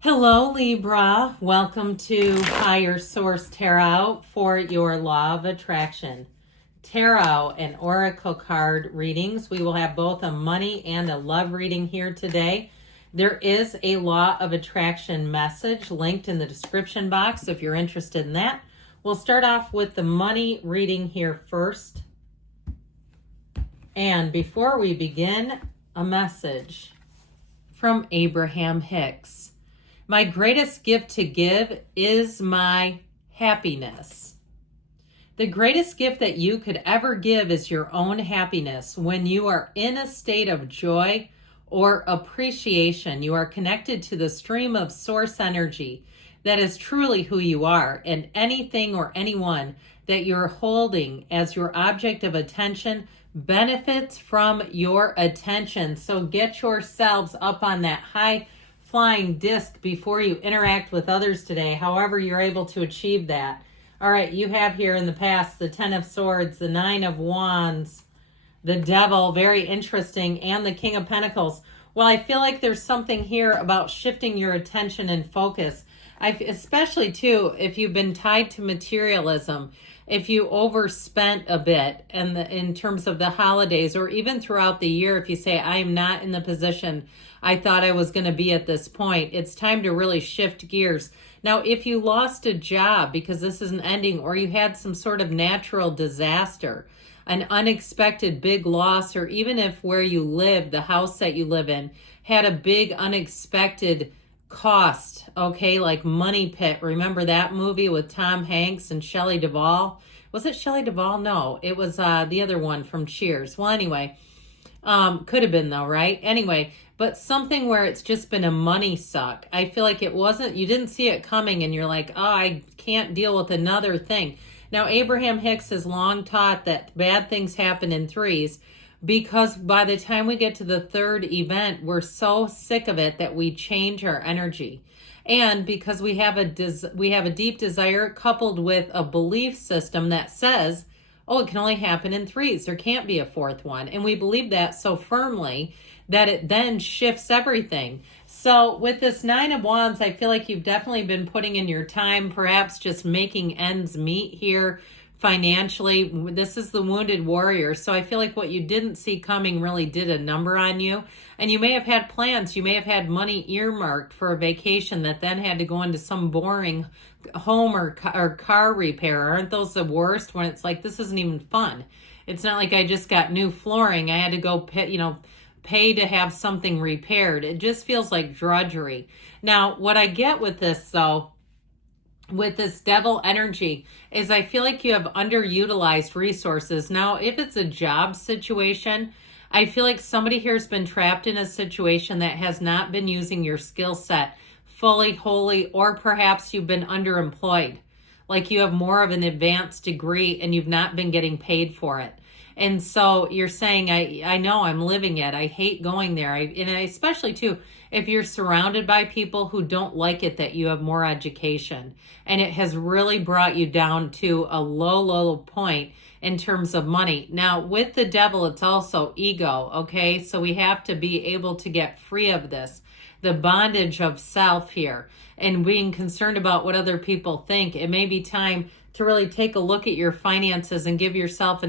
Hello, Libra. Welcome to Higher Source Tarot for your Law of Attraction Tarot and Oracle card readings. We will have both a money and a love reading here today. There is a Law of Attraction message linked in the description box if you're interested in that. We'll start off with the money reading here first. And before we begin, a message from Abraham Hicks. My greatest gift to give is my happiness. The greatest gift that you could ever give is your own happiness. When you are in a state of joy or appreciation, you are connected to the stream of source energy that is truly who you are, and anything or anyone that you're holding as your object of attention benefits from your attention. So get yourselves up on that high flying disc before you interact with others today, however you're able to achieve that. All right, you have here in the past the Ten of Swords, the Nine of Wands, the Devil, very interesting, and the King of Pentacles. Well, I feel like there's something here about shifting your attention and focus. Especially, too, if you've been tied to materialism, if you overspent a bit in terms of the holidays, or even throughout the year, if you say, I am not in the position I thought I was going to be at this point, it's time to really shift gears. Now, if you lost a job because this is an ending, or you had some sort of natural disaster, an unexpected big loss, or even if where you live, the house that you live in, had a big unexpected cost, okay, like Money Pit. Remember that movie with Tom Hanks and Shelley Duvall? Was it Shelley Duvall? No, it was the other one from Cheers. Well, anyway, could have been though, right? Anyway, but something where it's just been a money suck. I feel like it wasn't, you didn't see it coming and you're like, oh, I can't deal with another thing. Now, Abraham Hicks has long taught that bad things happen in threes, because by the time we get to the third event, we're so sick of it that we change our energy. And because we have a deep desire coupled with a belief system that says, oh, it can only happen in threes. There can't be a fourth one. And we believe that so firmly that it then shifts everything. So with this Nine of Wands, I feel like you've definitely been putting in your time, perhaps just making ends meet here financially. This is the Wounded Warrior. So I feel like what you didn't see coming really did a number on you. And you may have had plans. You may have had money earmarked for a vacation that then had to go into some boring home or car repair. Aren't those the worst, when it's like, this isn't even fun? It's not like I just got new flooring. I had to go pay to have something repaired. It just feels like drudgery. Now, what I get with this, though, with this Devil energy, is I feel like you have underutilized resources. Now, if it's a job situation, I feel like somebody here has been trapped in a situation that has not been using your skill set fully, wholly, or perhaps you've been underemployed. Like you have more of an advanced degree and you've not been getting paid for it. And so you're saying, I know I'm living it. I hate going there. And especially too, if you're surrounded by people who don't like it that you have more education, and it has really brought you down to a low point in terms of money. Now with the Devil, it's also ego. Okay. So we have to be able to get free of this, the bondage of self here, and being concerned about what other people think. It may be time to really take a look at your finances and give yourself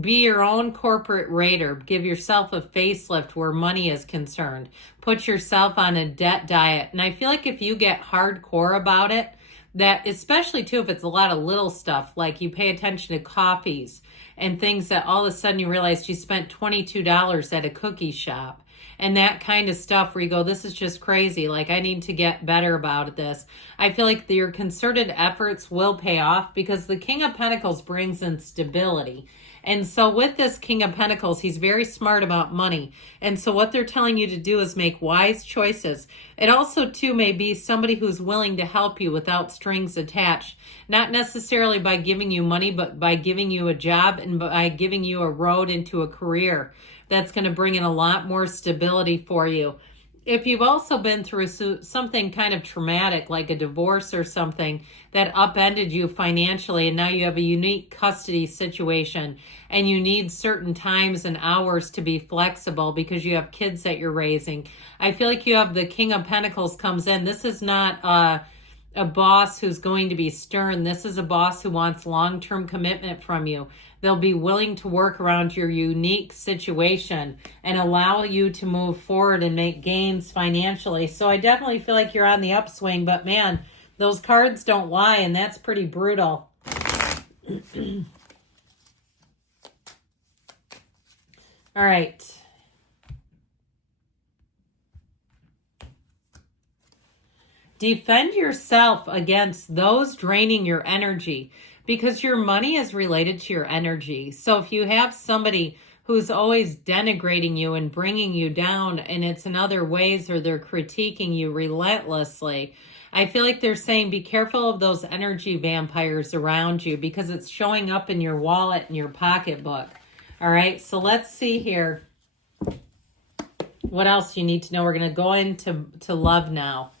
be your own corporate raider. Give yourself a facelift where money is concerned. Put yourself on a debt diet. And I feel like if you get hardcore about it, that especially too, if it's a lot of little stuff, like you pay attention to coffees and things that all of a sudden you realize you spent $22 at a cookie shop. And that kind of stuff where you go, this is just crazy. Like, I need to get better about this. I feel like your concerted efforts will pay off, because the King of Pentacles brings in stability. And so with this King of Pentacles, he's very smart about money. And so what they're telling you to do is make wise choices. It also, too, may be somebody who's willing to help you without strings attached. Not necessarily by giving you money, but by giving you a job and by giving you a road into a career that's going to bring in a lot more stability for you. if you've also been through something kind of traumatic, like a divorce or something that upended you financially, and now you have a unique custody situation and you need certain times and hours to be flexible because you have kids that you're raising, I feel like you have the King of Pentacles comes in. This is not a boss who's going to be stern. This is a boss who wants long-term commitment from you. They'll be willing to work around your unique situation and allow you to move forward and make gains financially. So I definitely feel like you're on the upswing, but man, those cards don't lie, and that's pretty brutal. All right. Defend yourself against those draining your energy, because your money is related to your energy. So if you have somebody who's always denigrating you and bringing you down, and it's in other ways, or they're critiquing you relentlessly, I feel like they're saying be careful of those energy vampires around you, because it's showing up in your wallet and your pocketbook. All right, so let's see here. What else you need to know? We're going to go into love now.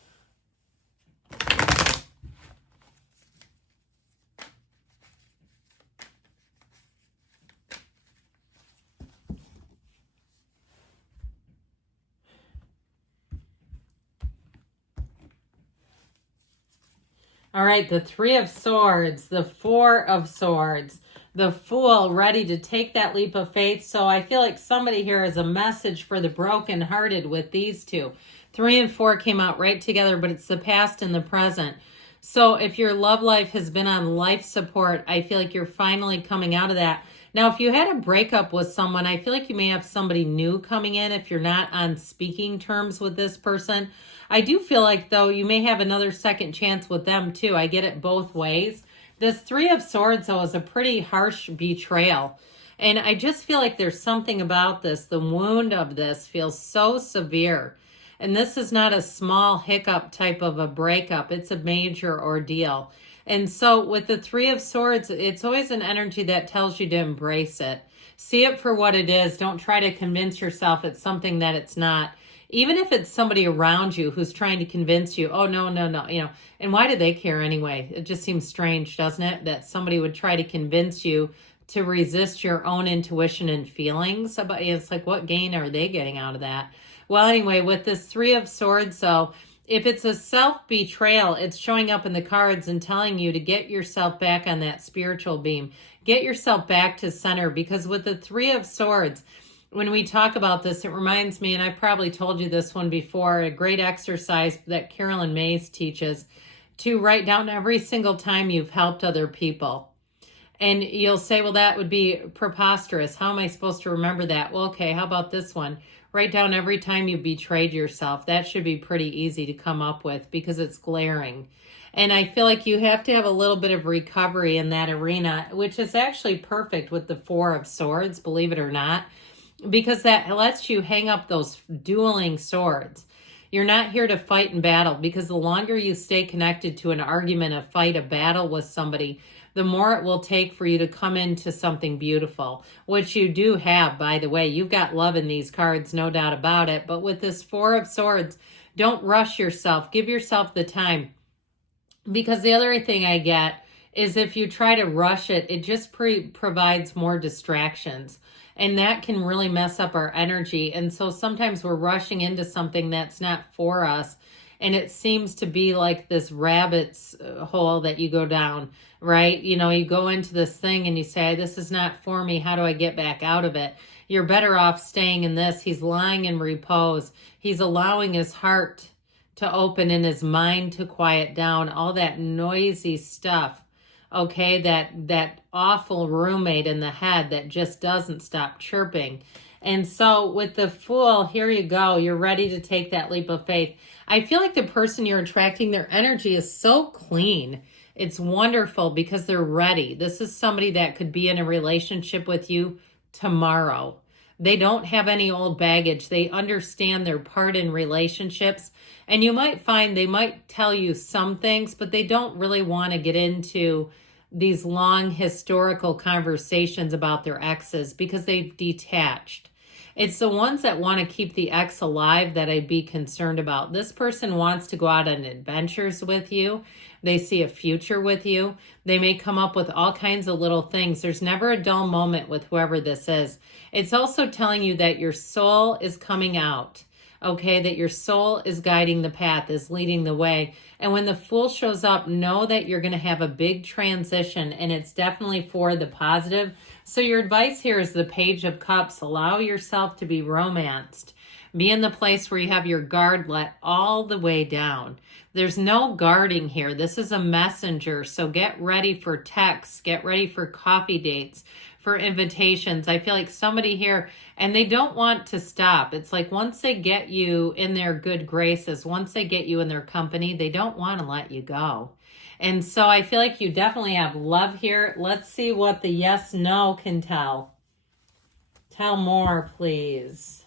All right, the Three of Swords, the Four of Swords, the Fool, ready to take that leap of faith. So I feel like somebody here has a message for the brokenhearted with these two. 3 and 4 came out right together, but it's the past and the present. So if your love life has been on life support, I feel like you're finally coming out of that. Now, if you had a breakup with someone, I feel like you may have somebody new coming in if you're not on speaking terms with this person. I do feel like, though, you may have another second chance with them, too. I get it both ways. This 3 of Swords, though, is a pretty harsh betrayal. And I just feel like there's something about this. The wound of this feels so severe. And this is not a small hiccup type of a breakup. It's a major ordeal. And so with the 3 of Swords, it's always an energy that tells you to embrace it. See it for what it is. Don't try to convince yourself it's something that it's not. Even if it's somebody around you who's trying to convince you, oh, no, and why do they care anyway? It just seems strange, doesn't it? That somebody would try to convince you to resist your own intuition and feelings. But it's like, what gain are they getting out of that? Well, anyway, with this 3 of Swords, though, if it's a self-betrayal, it's showing up in the cards and telling you to get yourself back on that spiritual beam. Get yourself back to center, because with the 3 of Swords, when we talk about this, it reminds me, and I probably told you this one before, a great exercise that Carolyn Mays teaches, to write down every single time you've helped other people. And you'll say, well, that would be preposterous. How am I supposed to remember that? Well, okay, how about this one? Write down every time you betrayed yourself. That should be pretty easy to come up with, because it's glaring. And I feel like you have to have a little bit of recovery in that arena, which is actually perfect with the 4 of Swords, believe it or not, because that lets you hang up those dueling swords. You're not here to fight and battle, because the longer you stay connected to an argument, a fight, a battle with somebody, the more it will take for you to come into something beautiful, which you do have, by the way. You've got love in these cards, no doubt about it. But with this 4 of Swords, don't rush yourself. Give yourself the time. Because the other thing I get is if you try to rush it, it just provides more distractions. And that can really mess up our energy. And so sometimes we're rushing into something that's not for us. And it seems to be like this rabbit's hole that you go down, right? You know, you go into this thing and you say, this is not for me. How do I get back out of it? You're better off staying in this. He's lying in repose. He's allowing his heart to open and his mind to quiet down. All that noisy stuff. Okay, that awful roommate in the head that just doesn't stop chirping. And so with the Fool, here you go. You're ready to take that leap of faith. I feel like the person you're attracting, their energy is so clean. It's wonderful because they're ready. This is somebody that could be in a relationship with you tomorrow. They don't have any old baggage. They understand their part in relationships. And you might find they might tell you some things, but they don't really want to get into these long historical conversations about their exes because they've detached. It's the ones that want to keep the ex alive that I'd be concerned about. This person wants to go out on adventures with you. They see a future with you. They may come up with all kinds of little things. There's never a dull moment with whoever this is. It's also telling you that your soul is coming out. Okay, that your soul is guiding the path, is leading the way. And when the Fool shows up, know that you're going to have a big transition, and it's definitely for the positive. So your advice here is the Page of Cups. Allow yourself to be romanced. Be in the place where you have your guard let all the way down. There's no guarding here. This is a messenger. So get ready for texts. Get ready for coffee dates, for invitations. I feel like somebody here, and they don't want to stop. It's like once they get you in their good graces, once they get you in their company, they don't want to let you go. And so I feel like you definitely have love here. Let's see what the yes, no can tell. Tell more, please.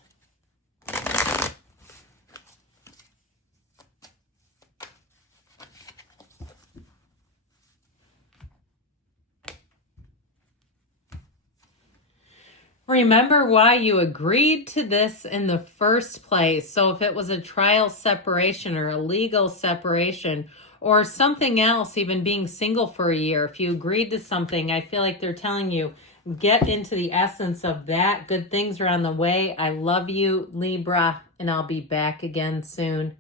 Remember why you agreed to this in the first place. So if it was a trial separation or a legal separation or something else, even being single for a year, if you agreed to something, I feel like they're telling you, get into the essence of that. Good things are on the way. I love you, Libra, and I'll be back again soon.